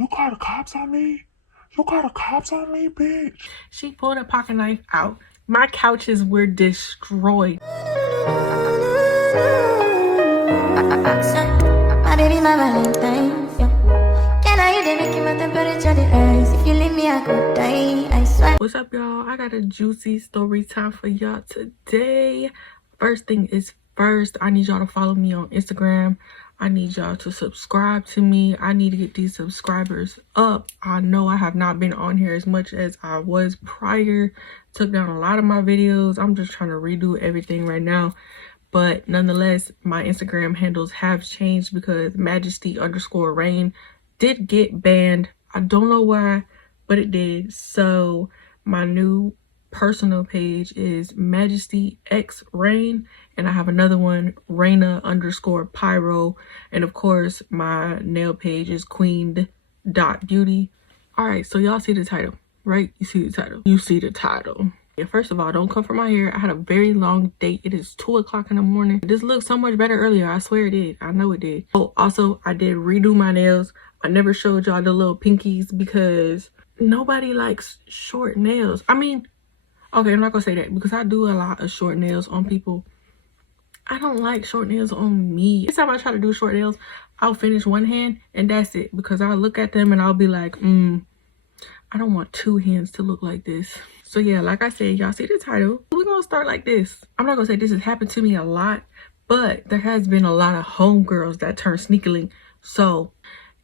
You call the cops on me? You call the cops on me, bitch? She pulled a pocket knife out. My couches were destroyed. My baby, my Valentine. Can I you make my temperature the rise? If you leave me, I could die. I swear. What's up, y'all? I got a juicy story time for y'all today. First thing is first, I need y'all to follow me on Instagram. I need y'all to subscribe to me. I need to get these subscribers up. I know I have not been on here as much as I was prior. Took down a lot of my videos. I'm just trying to redo everything right now. But nonetheless, my Instagram handles have changed because Majesty_Rain did get banned. I don't know why, but it did. So my new personal page is MajestyXRain, and I have another one, Raina_Pyro, and of course my nail page is queen.beauty. All right, so y'all see the title, right? You see the title. You see the title. Yeah, first of all, don't come for my hair. I had a very long date. It is 2 o'clock in the morning. This looked so much better earlier. I swear it did. I know it did. Oh, also, I did redo my nails. I never showed y'all the little pinkies because nobody likes short nails. I mean, okay, I'm not gonna say that because I do a lot of short nails on people. I don't like short nails on me. Every time I try to do short nails, I'll finish one hand and that's it, because I'll look at them and I'll be like, I don't want two hands to look like this. So yeah, like I said, y'all see the title. We're gonna start like this. I'm not gonna say this has happened to me a lot, but there has been a lot of homegirls that turn sneaky. So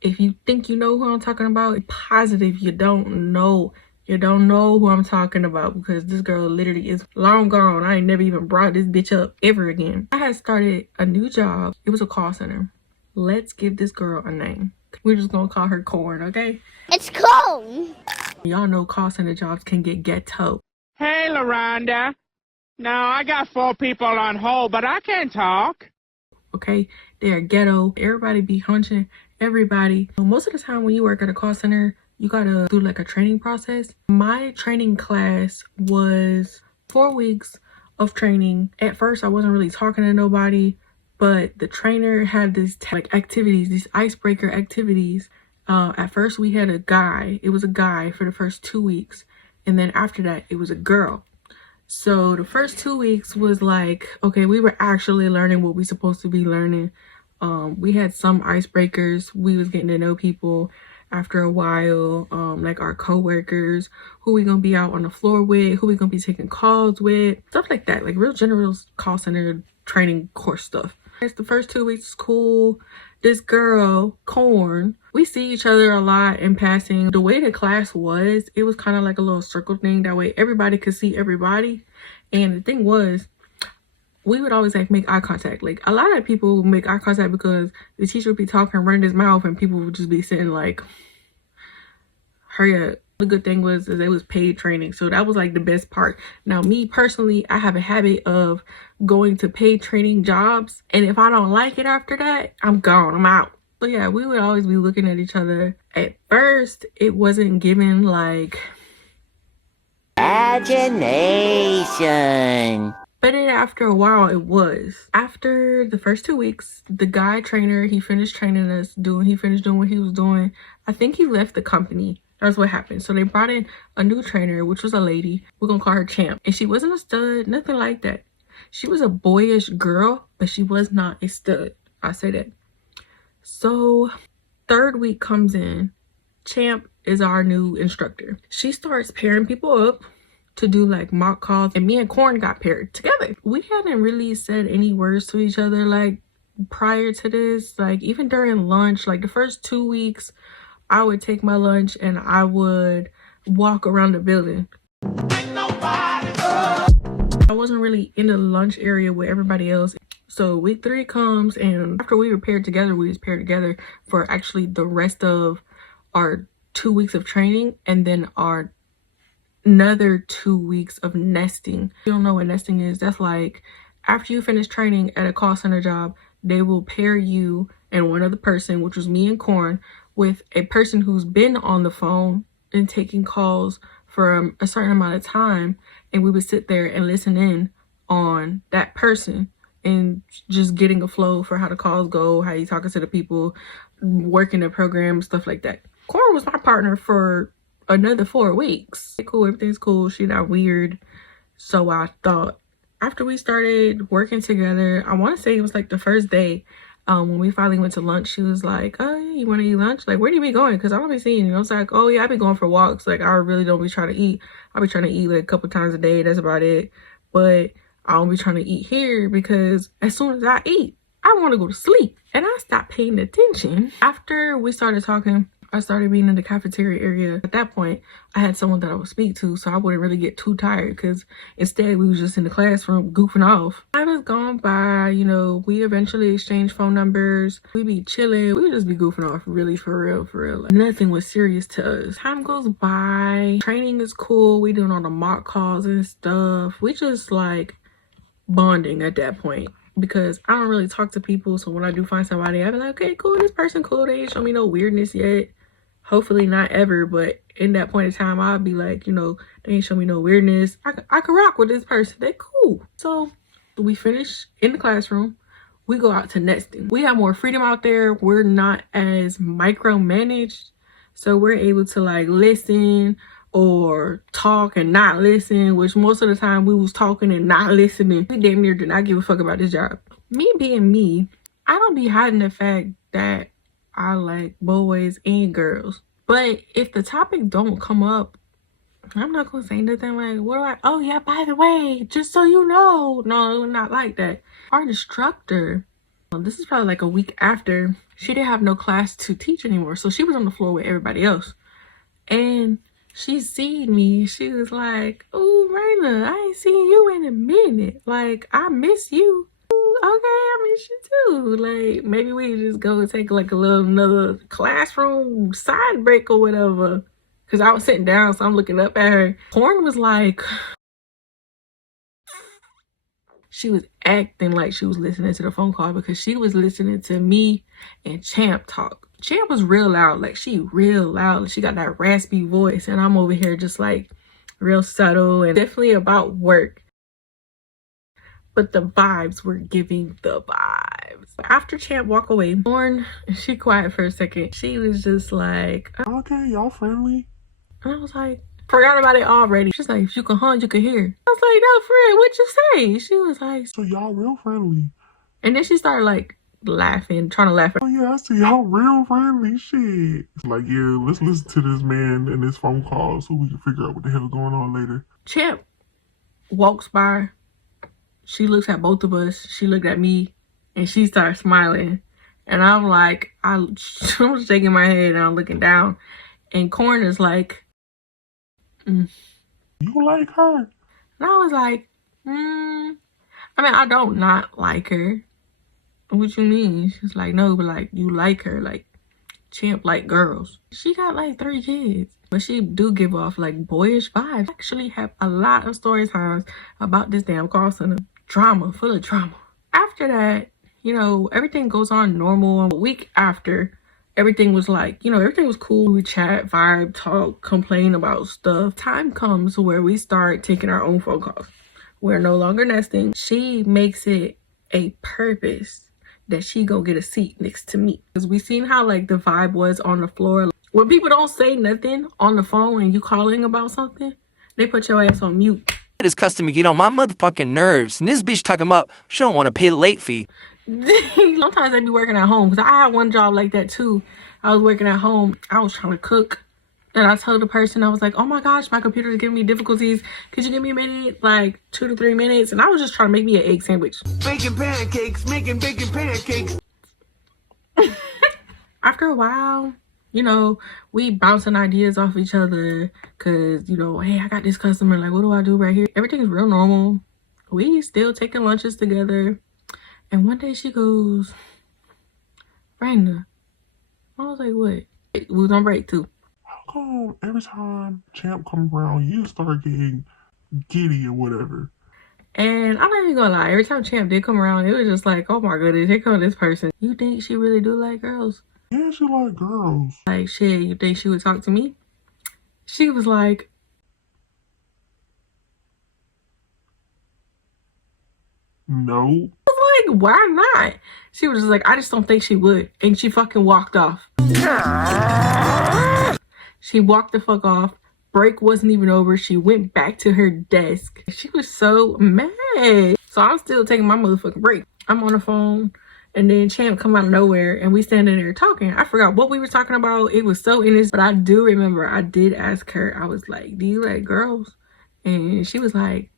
if you think you know who I'm talking about, positive you don't know. You don't know who I'm talking about, because this girl literally is long gone. I ain't never even brought this bitch up ever again. I had started a new job. It was a call center. Let's give this girl a name. We're just gonna call her Corn, okay? It's cold. Y'all know call center jobs can get ghetto. Hey, LaRonda. No, I got 4 people on hold, but I can't talk. Okay, they're ghetto. Everybody be hunching everybody. Most of the time when you work at a call center, you gotta do like a training process. My training class was 4 weeks of training. At first, I wasn't really talking to nobody, but the trainer had these like activities, these icebreaker activities. At first, we had a guy. It was a guy for the first 2 weeks, and then after that, it was a girl. So the first 2 weeks was like, okay, we were actually learning what we're supposed to be learning. We had some icebreakers. We was getting to know people after a while, like our co-workers, who we gonna be out on the floor with, who we gonna be taking calls with, stuff like that, like real general call center training course stuff. The first 2 weeks was cool. This girl, Corn, we see each other a lot in passing. The way the class was, it was kind of like a little circle thing. That way everybody could see everybody. And the thing was, we would always like make eye contact. Like a lot of people would make eye contact because the teacher would be talking, running his mouth, and people would just be sitting like, hurry up. The good thing was is it was paid training, so that was like the best part. Now me personally, I have a habit of going to paid training jobs, and if I don't like it after that, I'm gone, I'm out. So yeah, we would always be looking at each other. At first, it wasn't given like imagination. But then after a while, it was. After the first 2 weeks, the guy trainer, he finished training us, he finished doing what he was doing. I think he left the company. That's what happened. So they brought in a new trainer, which was a lady. We're gonna call her Champ. And she wasn't a stud, nothing like that. She was a boyish girl, but she was not a stud. I say that. So 3rd week comes in. Champ is our new instructor. She starts pairing people up to do like mock calls, and me and Corn got paired together. We hadn't really said any words to each other like prior to this. Like even during lunch, like the first 2 weeks, I would take my lunch and I would walk around the building. I wasn't really in the lunch area with everybody else. So week 3 comes, and after we were paired together, we was paired together for actually the rest of our 2 weeks of training, and then our another 2 weeks of nesting. If you don't know what nesting is, that's like after you finish training at a call center job, they will pair you and one other person, which was me and Corn, with a person who's been on the phone and taking calls for a certain amount of time, and we would sit there and listen in on that person and just getting a flow for how the calls go, how you talking to the people, working the program, stuff like that. Corn was my partner for another 4 weeks. Cool, everything's cool. She not weird. So I thought. After we started working together, I want to say it was like the first day, when we finally went to lunch, she was like, oh, yeah, you want to eat lunch? Like, where do you be going? Because I don't be seeing you. I was like, oh, yeah, I be going for walks. Like, I really don't be trying to eat. I be trying to eat like a couple times a day. That's about it. But I don't be trying to eat here because as soon as I eat, I want to go to sleep. And I stopped paying attention. After we started talking, I started being in the cafeteria area. At that point, I had someone that I would speak to, so I wouldn't really get too tired because instead we was just in the classroom goofing off. Time has gone by, you know, we eventually exchanged phone numbers. We be chilling. We would just be goofing off, really, for real. Like, nothing was serious to us. Time goes by. Training is cool. We doing all the mock calls and stuff. We just like bonding at that point. Because I don't really talk to people, so when I do find somebody, I be like, okay, cool, this person cool. They ain't show me no weirdness yet. Hopefully not ever, but in that point in time, I'll be like, you know, they ain't show me no weirdness. I can rock with this person. They cool. So we finish in the classroom. We go out to nesting. We have more freedom out there. We're not as micromanaged. So we're able to like listen or talk and not listen, which most of the time we was talking and not listening. We damn near did not give a fuck about this job. Me being me, I don't be hiding the fact that I like boys and girls. But if the topic don't come up, I'm not gonna say nothing like, what do I, oh yeah, by the way, just so you know. No, not like that. Our instructor, this is probably like a week after, she didn't have no class to teach anymore. So she was on the floor with everybody else. And she seen me. She was like, oh, Raina, I ain't seen you in a minute. Like, I miss you. Ooh, okay, I miss you too. Like, maybe we just go take like another classroom side break or whatever. Because I was sitting down, so I'm looking up at her. Corn was like, she was acting like she was listening to the phone call because she was listening to me and Champ talk. Champ was real loud, like she real loud. She got that raspy voice, and I'm over here just like real subtle and definitely about work. But the vibes were giving the vibes. After Champ walked away, Lauren, she quiet for a second. She was just like, okay, y'all friendly? and I was like, forgot about it already. She's like, if you can hunt, you can hear. I was like, no, friend, what you say? She was like, So y'all real friendly? and then she started like laughing, trying to laugh. Oh yeah, I see y'all real friendly. Shit. Like, yeah, let's listen to this man and his phone call so we can figure out what the hell going on later. Champ walks by. She looks at both of us. She looked at me and she started smiling. And I'm like, I'm shaking my head and I'm looking down. And Corn is like, You like her? And I was like, I mean, I don't not like her. What you mean? She's like, no, but like, you like her. Like, Champ like girls. She got like 3 kids. But she do give off like boyish vibes. I actually have a lot of story times about this damn call center. Drama, full of drama. After that, you know, everything goes on normal. A week after, everything was like, you know, everything was cool. We chat, vibe, talk, complain about stuff. Time comes where we start taking our own phone calls. We're no longer nesting. She makes it a purpose that she go get a seat next to me. Because we seen how like the vibe was on the floor. When people don't say nothing on the phone and you calling about something, they put your ass on mute. This customer get on my motherfucking nerves. And this bitch talking about she don't want to pay the late fee. Sometimes they be working at home. Because I had one job like that too. I was working at home. I was trying to cook. And I told the person, I was like, oh my gosh, my computer is giving me difficulties. Could you give me a minute? Like 2 to 3 minutes. And I was just trying to make me an egg sandwich. Making bacon pancakes. After a while, you know, we bouncing ideas off each other. Cause, you know, hey, I got this customer. Like, what do I do right here? Everything's real normal. We still taking lunches together. And one day she goes, Raina. I was like, what? We was on break too. How come every time Champ come around, you start getting giddy or whatever? And I'm not even gonna lie, every time Champ did come around, it was just like, oh my goodness, here comes this person. You think she really do like girls? Yeah, she like girls. Like, shit, you think she would talk to me? She was like, No. I was like, why not? She was just like, I just don't think she would. And she fucking walked off. She walked the fuck off. Break wasn't even over. She went back to her desk. She was so mad. So I'm still taking my motherfucking break. I'm on the phone, and then Champ come out of nowhere, and we standing there talking. I forgot what we were talking about. It was so innocent, but I do remember I did ask her. I was like, do you like girls? And she was like,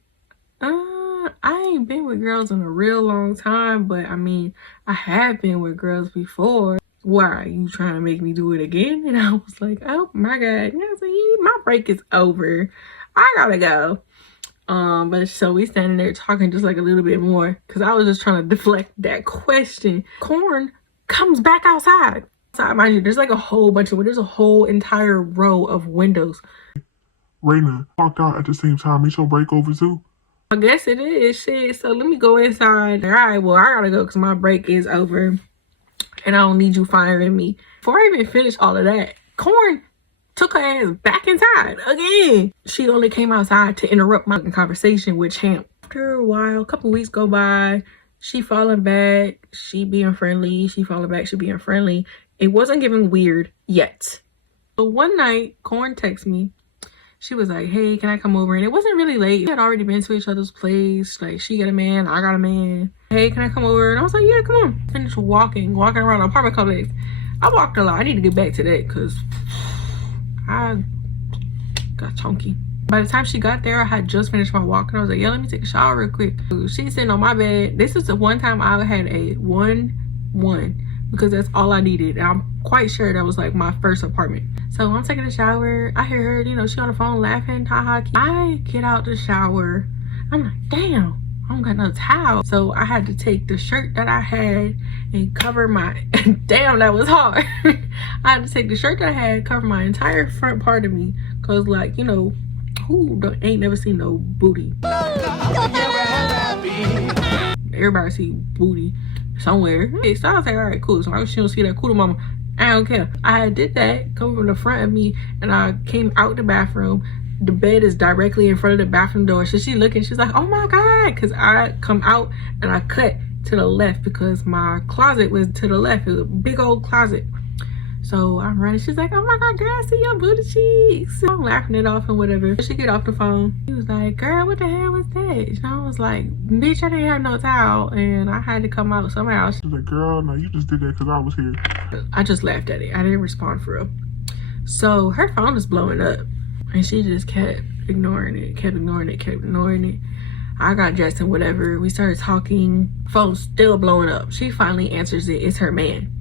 I ain't been with girls in a real long time, but I mean, I have been with girls before. Why are you trying to make me do it again? And I was like, oh my God. And I was like, my break is over. I gotta go. But so we standing there talking just like a little bit more, because I was just trying to deflect that question. Corn comes back outside. So mind you, there's like a whole bunch of, there's a whole entire row of windows. Raina walked out at the same time. It's your break over too? I guess it is. Shit. So let me go inside. All right, well, I gotta go because my break is over. And I don't need you firing me. Before I even finished all of that, Corn took her ass back inside again. She only came outside to interrupt my conversation with Champ. After a while, a couple weeks go by, she falling back, she being friendly, she falling back, she being friendly. It wasn't getting weird yet. But one night, Corn texted me. She was like, hey, can I come over? And it wasn't really late. We had already been to each other's place. Like, she got a man, I got a man. Hey, can I come over? And I was like, yeah, come on. Finished walking around the apartment complex. I walked a lot. I need to get back to that because I got chunky. By the time she got there, I had just finished my walk. And I was like, yeah, let me take a shower real quick. She's sitting on my bed. This is the one time I had a 1-1 because that's all I needed. And I'm quite sure that was like my first apartment. So I'm taking a shower. I hear her, you know, she on the phone laughing, haha. I get out the shower. I'm like, damn, I don't got no towel. So I had to take the shirt that I had and cover my, damn, that was hard. I had to take the shirt that I had, cover my entire front part of me. Cause like, you know, who ain't never seen no booty? Everybody see booty somewhere. So I was like, all right, cool. So I she don't see that cooter mama. I don't care. I did that, covered the front of me, and I came out the bathroom. The bed is directly in front of the bathroom door. So she looking, she's like, oh my God. Cause I come out and I cut to the left because my closet was to the left. It was a big old closet. So I'm running. She's like, oh my God, girl, I see your booty cheeks. So I'm laughing it off and whatever. She get off the phone. She was like, girl, what the hell was that? And I was like, bitch, I didn't have no towel. And I had to come out somehow. She was like, girl, no, you just did that because I was here. I just laughed at it. I didn't respond for real. So her phone is blowing up. And she just kept ignoring it. I got dressed and whatever. We started talking. Phone's still blowing up. She finally answers it. It's her man.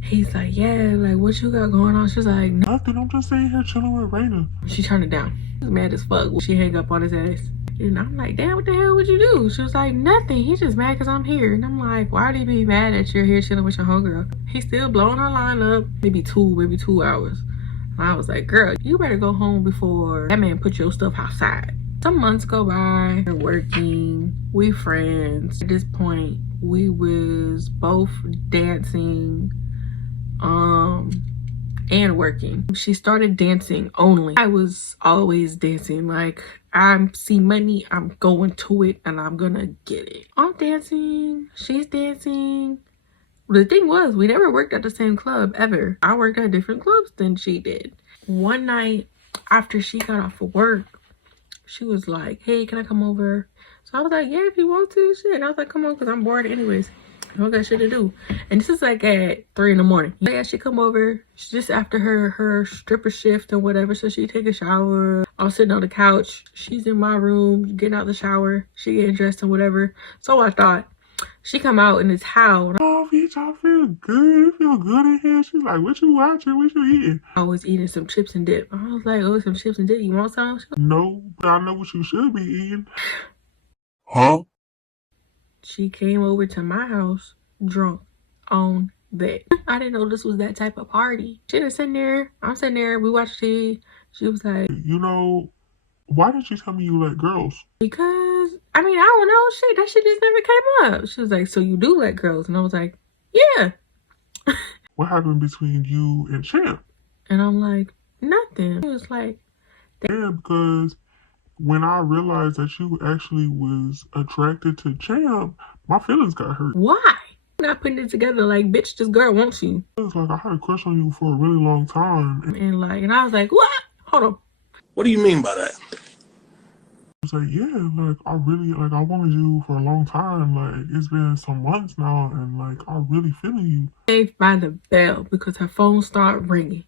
He's like, yeah, like, what you got going on? She's like, nothing. I'm just sitting here chilling with Raina. She turned it down. She was mad as fuck. She hang up on his ass. And I'm like, damn, what the hell would you do? She was like, nothing. He's just mad because I'm here. And I'm like, why would he be mad that you're here chilling with your homegirl? He's still blowing her line up. Maybe 2 hours. And I was like, girl, you better go home before that man put your stuff outside. Some months go by. We're working. We friends. At this point, we was both dancing and working. She started dancing only. I was always dancing. Like, I see money, I'm going to it, and I'm gonna get it. I'm dancing, she's dancing. The thing was, we never worked at the same club ever. I worked at different clubs than she did. One night after she got off of work, she was like, hey, can I come over? So I was like, yeah, if you want to, shit. And I was like, come on, because I'm bored anyways. I don't got shit to do. And this is like at 3 in the morning. Yeah, she come over. She's just after her stripper shift or whatever. So she take a shower. I was sitting on the couch. She's in my room, getting out the shower. She getting dressed and whatever. So I thought, she come out in this towel. Oh, bitch, I feel good. I feel good in here. She's like, what you watching? What you eating? I was eating some chips and dip. I was like, oh, some chips and dip. You want some? No, but I know what you should be eating. Huh? She came over to my house drunk on that. I didn't know this was that type of party. She was sitting there. I'm sitting there. We watched TV. She was like, you know, why didn't you tell me you let girls? Because, I mean, I don't know. Shit, that shit just never came up. She was like, so you do let girls? And I was like, yeah. What happened between you and Champ? And I'm like, nothing. It was like, yeah, because when I realized that you actually was attracted to Champ, my feelings got hurt. Why? Not putting it together. Like, bitch, this girl wants you. It's like I had a crush on you for a really long time. And I was like, what? Hold on. What do you mean by that? It's like, yeah, like I wanted you for a long time. Like it's been some months now, and like I really feeling you. Saved by the bell because her phone started ringing.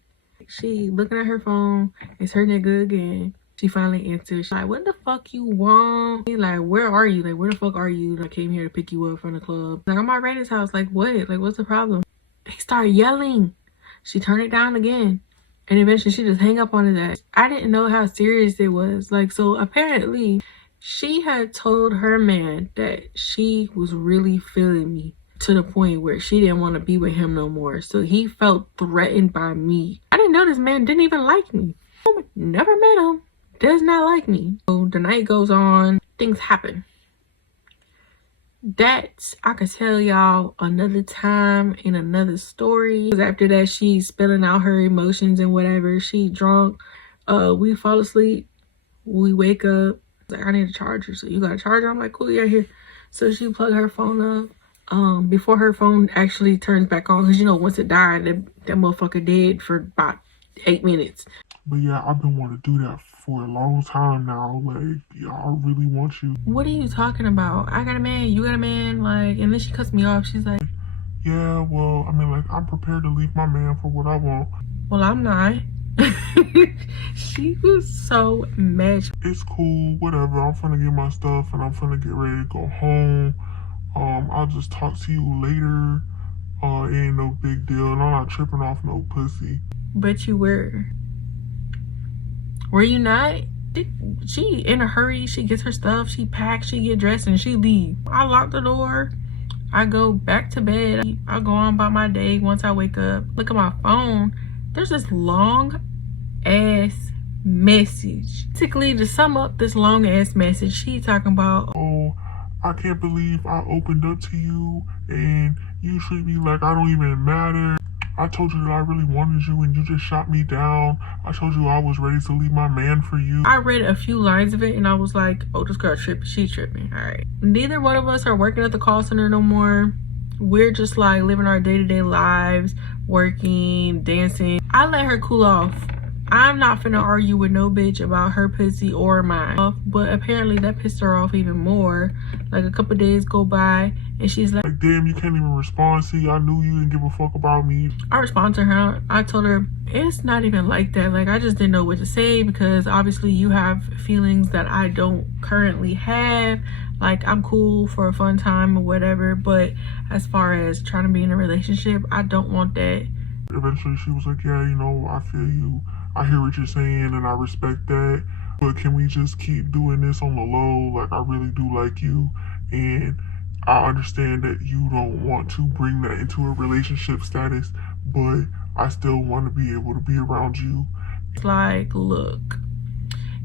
She looking at her phone. It's her nigga again. She finally answered. She's like, what the fuck you want? He's like, where are you? Like, where the fuck are you? I came here to pick you up from the club. Like, I'm at Raina's house. Like, what? Like, what's the problem? He started yelling. She turned it down again. And eventually she just hang up on his ass. I didn't know how serious it was. Like, so apparently she had told her man that she was really feeling me to the point where she didn't want to be with him no more. So he felt threatened by me. I didn't know this man didn't even like me. Never met him. Does not like me. So the night goes on. Things happen. That I could tell y'all another time in another story. Because after that, she's spilling out her emotions and whatever. She drunk. We fall asleep. We wake up. Like, I need a charger. So you got a charger? I'm like, cool, yeah, here. So she plugged her phone up. Before her phone actually turns back on, because you know once it died, that motherfucker dead for about 8 minutes. But yeah, I've been wanting to do that for a long time now. Like, yeah, I really want you. What are you talking about? I got a man, you got a man, like, and then she cuts me off. She's like, yeah, well, I mean, like, I'm prepared to leave my man for what I want. well, I'm not. She was so mad. It's cool, whatever. I'm finna get my stuff and I'm finna get ready to go home. I'll just talk to you later. It ain't no big deal, and I'm not tripping off no pussy. But you were. Were you not? She in a hurry. She gets her stuff. She packs. She get dressed and she leave. I lock the door. I go back to bed. I go on about my day. Once I wake up, look at my phone. There's this long ass message. Basically, to sum up this long ass message, she talking about, oh, I can't believe I opened up to you and you treat me like I don't even matter. I told you that I really wanted you and you just shot me down. I told you I was ready to leave my man for you. I read a few lines of it and I was like, oh, this girl tripping. She tripping. All right. Neither one of us are working at the call center no more. We're just like living our day-to-day lives, working, dancing. I let her cool off. I'm not finna argue with no bitch about her pussy or mine. But apparently that pissed her off even more. Like a couple days go by and she's like, damn, you can't even respond. See, I knew you didn't give a fuck about me. I respond to her. I told her, it's not even like that. Like, I just didn't know what to say because obviously you have feelings that I don't currently have. Like, I'm cool for a fun time or whatever. But as far as trying to be in a relationship, I don't want that. Eventually she was like, yeah, you know, I feel you. I hear what you're saying and I respect that. But can we just keep doing this on the low? Like, I really do like you. And I understand that you don't want to bring that into a relationship status, but I still want to be able to be around you. It's like, look,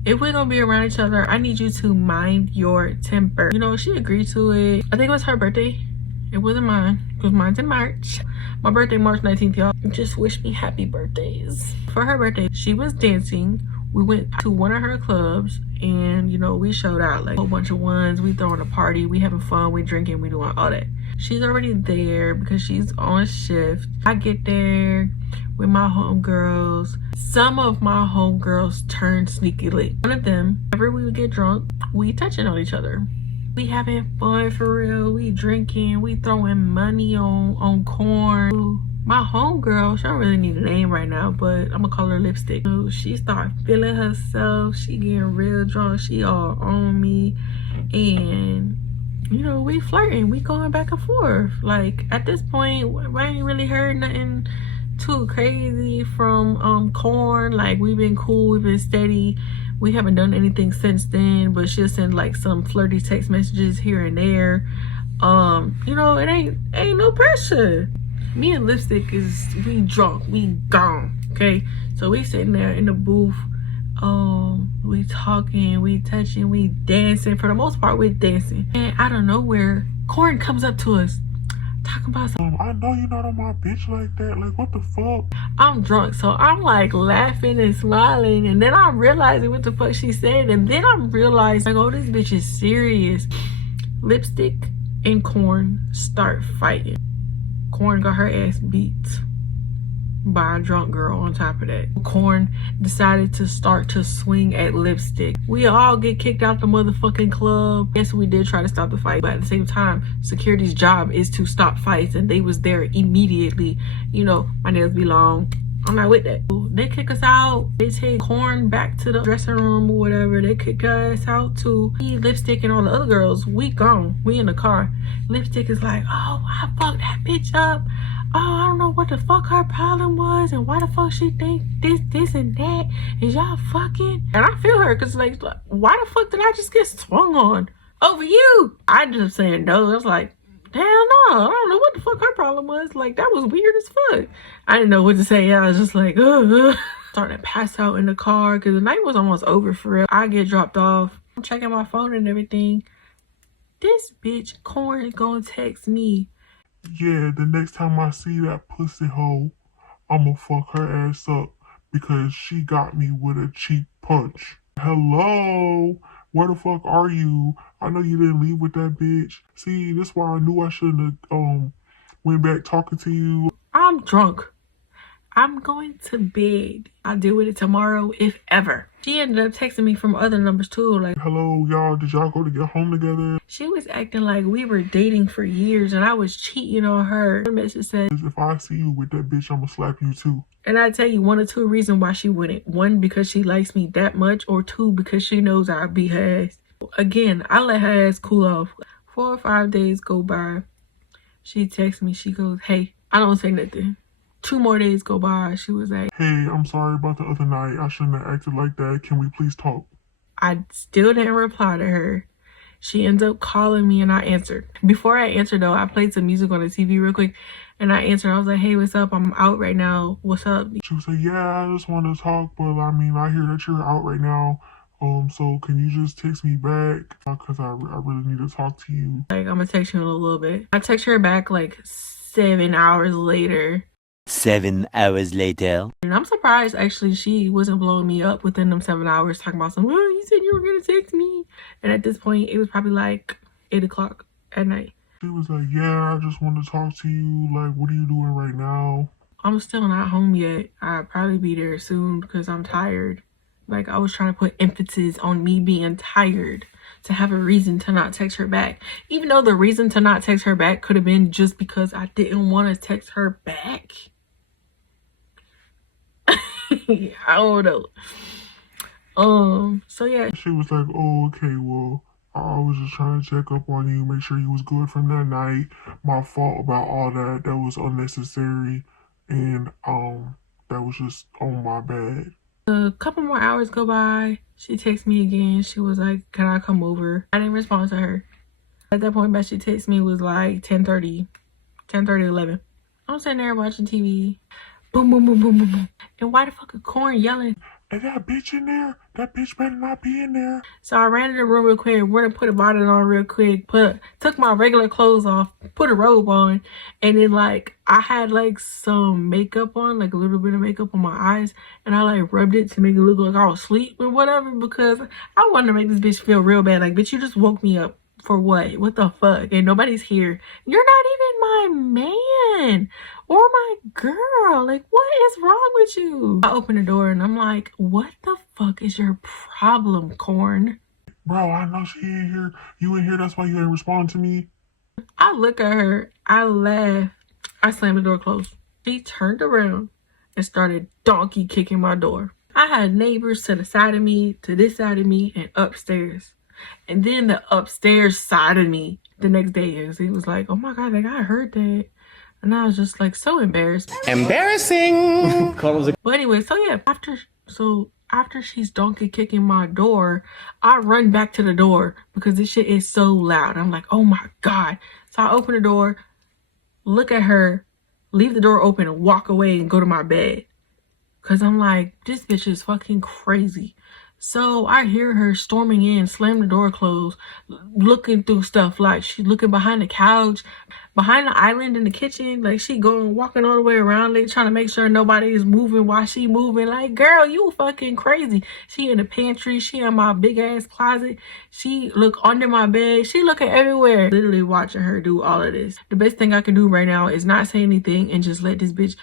if we're gonna be around each other, I need you to mind your temper. You know, she agreed to it. I think it was her birthday. It wasn't mine, because mine's in March. My birthday, March 19th, y'all. Just wish me happy birthdays. For her birthday, she was dancing. We went to one of her clubs and, you know, we showed out like a whole bunch of ones. We throwing a party, we having fun, we drinking, we doing all that. She's already there because she's on shift. I get there with my homegirls. Some of my homegirls turn sneaky lit. One of them, whenever we would get drunk, we touching on each other. We having fun for real. We drinking, we throwing money on corn. My homegirl, she don't really need a name right now, but I'm gonna call her Lipstick. So she start feeling herself. She getting real drunk. She all on me. And, you know, we flirting. We going back and forth. Like, at this point, I ain't really heard nothing too crazy from Corn. Like, we've been cool. We've been steady. We haven't done anything since then, but she'll send like some flirty text messages here and there. You know, it ain't no pressure. Me and Lipstick we drunk, we gone, okay? So we sitting there in the booth, we talking, we touching, we dancing. For the most part, we're dancing. And out of nowhere, Corn comes up to us, talking about something. I know you're not on my bitch like that. Like, what the fuck? I'm drunk, so I'm like laughing and smiling, and then I'm realizing what the fuck she said, and then I'm realizing, like, oh, this bitch is serious. Lipstick and Corn start fighting. Corn got her ass beat by a drunk girl on top of that. Corn decided to start to swing at Lipstick. We all get kicked out the motherfucking club. Yes, we did try to stop the fight, but at the same time, security's job is to stop fights, and they was there immediately. You know, my nails be long. I'm not with that. They kick us out. They take Corn back to the dressing room or whatever. They kick us out too. Me, Lipstick, and all the other girls, we gone. We in the car. Lipstick is like, oh, I fucked that bitch up. Oh, I don't know what the fuck her problem was and why the fuck she think this, and that. Is y'all fucking? And I feel her, because like, why the fuck did I just get swung on over you? I just saying no. I was like, hell no, I don't know what the fuck her problem was. Like, that was weird as fuck. I didn't know what to say. I was just like, ugh. Starting to pass out in the car because the night was almost over for real. I get dropped off. I'm checking my phone and everything. This bitch Corn gonna text me. Yeah, the next time I see that pussy hoe, I'ma fuck her ass up because she got me with a cheap punch. Hello? Where the fuck are you? I know you didn't leave with that bitch. See, that's why I knew I shouldn't have went back talking to you. I'm drunk. I'm going to bed. I'll deal with it tomorrow, if ever. She ended up texting me from other numbers too. Like, hello, y'all. Did y'all go to get home together? She was acting like we were dating for years and I was cheating on her. Her message said, if I see you with that bitch, I'ma slap you too. And I tell you one or two reasons why she wouldn't. One, because she likes me that much, or two, because she knows I'll beat her ass. Again, I let her ass cool off. 4 or 5 days go by. She texts me. She goes, hey, I don't say nothing. 2 more days go by. She was like, hey, I'm sorry about the other night. I shouldn't have acted like that. Can we please talk? I still didn't reply to her. She ends up calling me and I answered. Before I answered though, I played some music on the TV real quick and I answered. I was like, hey, what's up? I'm out right now. What's up? She was like, yeah, I just want to talk, but I mean, I hear that you're out right now. So can you just text me back? Because I really need to talk to you. Like, I'm gonna text you in a little bit. I text her back like 7 hours later. 7 hours later. And I'm surprised actually she wasn't blowing me up within them 7 hours talking about some, oh, you said you were gonna text me. And at this point it was probably like 8 o'clock at night. She was like, yeah, I just want to talk to you. Like, what are you doing right now? I'm still not home yet. I'll probably be there soon because I'm tired. Like, I was trying to put emphasis on me being tired to have a reason to not text her back. Even though the reason to not text her back could have been just because I didn't want to text her back. I don't know. So yeah. She was like, oh, okay, well, I was just trying to check up on you, make sure you was good from that night. My fault about all that. That was unnecessary. And that was just on my bad. A couple more hours go by. She texts me again. She was like, can I come over? I didn't respond to her. At that point, she texted me was like 10:30, 11. I'm sitting there watching TV. Boom, boom, boom, boom, boom, boom. And why the fuck is Corn yelling? Is that bitch in there? That bitch better not be in there. So I ran in the room real quick, went and put a bonnet on real quick, took my regular clothes off, put a robe on, and then like I had like some makeup on, like a little bit of makeup on my eyes, and I like rubbed it to make it look like I was asleep or whatever, because I wanted to make this bitch feel real bad. Like, bitch, you just woke me up. For what? What the fuck? And nobody's here. You're not even my man or my girl. Like, what is wrong with you? I open the door and I'm like, what the fuck is your problem, Corn? Bro, I know she ain't here. You ain't here. That's why you ain't respond to me. I look at her. I laugh. I slam the door closed. She turned around and started donkey kicking my door. I had neighbors to the side of me, to this side of me, and upstairs. And then the upstairs side of me the next day, it was like, oh my god, like, I heard that. And I was just like so embarrassed. Embarrassing. But anyway, so yeah, after she's donkey kicking my door, I run back to the door because this shit is so loud. I'm like, oh my god. So I open the door, look at her, leave the door open and walk away and go to my bed. Cause I'm like, this bitch is fucking crazy. So I hear her storming in, slam the door closed, looking through stuff. Like she looking behind the couch, behind the island in the kitchen. Like she walking all the way around, like trying to make sure nobody is moving while she moving. Like, girl, you fucking crazy. She in the pantry. She in my big ass closet. She look under my bed. She looking everywhere. Literally watching her do all of this. The best thing I can do right now is not say anything and just let this bitch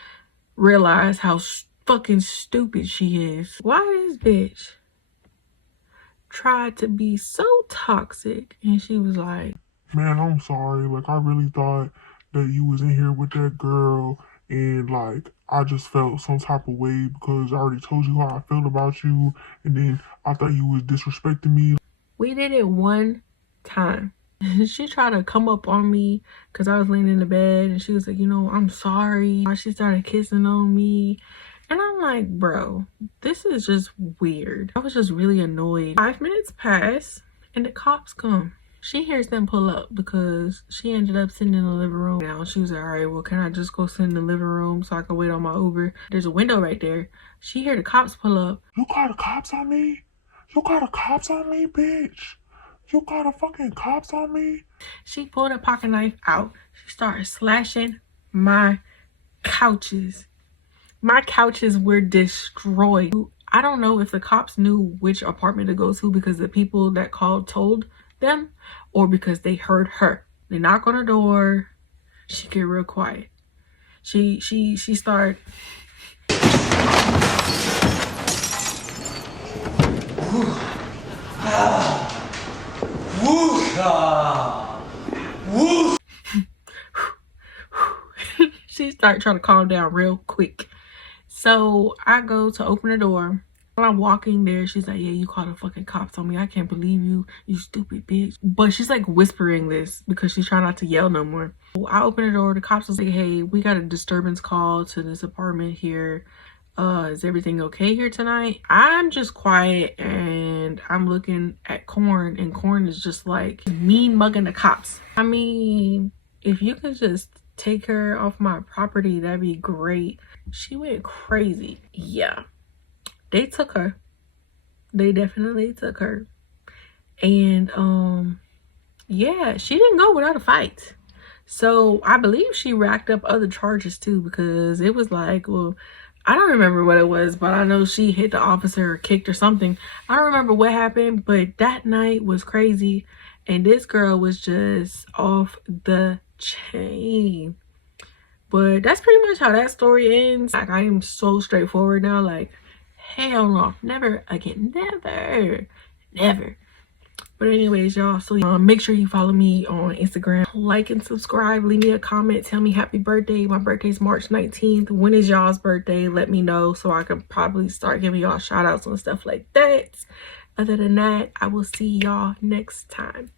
realize how fucking stupid she is. Why this bitch tried to be so toxic, and she was like, Man, I'm sorry. Like, I really thought that you was in here with that girl, and like, I just felt some type of way because I already told you how I felt about you, and then I thought you was disrespecting me. We did it one time. She tried to come up on me because I was laying in the bed, and she was like, you know, I'm sorry. She started kissing on me. And I'm like, bro, this is just weird. I was just really annoyed. 5 minutes pass and the cops come. She hears them pull up because she ended up sitting in the living room. Now she was like, all right, well, can I just go sit in the living room so I can wait on my Uber? There's a window right there. She heard the cops pull up. You got the cops on me? You got the cops on me, bitch? You got the fucking cops on me? She pulled a pocket knife out. She started slashing my couches. My couches were destroyed. I don't know if the cops knew which apartment to go to because the people that called told them, or because they heard her. They knock on the door. She get real quiet. She started. She started trying to calm down real quick. So I go to open the door. When I'm walking there, she's like, yeah, you called the fucking cops on me. I can't believe you, you stupid bitch. But she's like whispering this because she's trying not to yell no more. I open the door. The cops was like, hey, we got a disturbance call to this apartment here. Is everything okay here tonight? I'm just quiet and I'm looking at Corn, and Corn is just like mean mugging the cops. I mean, if you could just take her off my property, that'd be great. She went crazy. Yeah, they took her. They definitely took her. And yeah, she didn't go without a fight. So I believe she racked up other charges too, because it was like, well, I don't remember what it was, but I know she hit the officer or kicked or something. I don't remember what happened, but that night was crazy. And this girl was just off the chain. But that's pretty much how that story ends. Like, I am so straightforward now. Like, hell no, never again, never. But anyways, y'all, so make sure you follow me on Instagram, like and subscribe, leave me a comment, tell me happy birthday. My birthday's March 19th. When is y'all's birthday? Let me know so I can probably start giving y'all shout outs and stuff like that. Other than that, I will see y'all next time.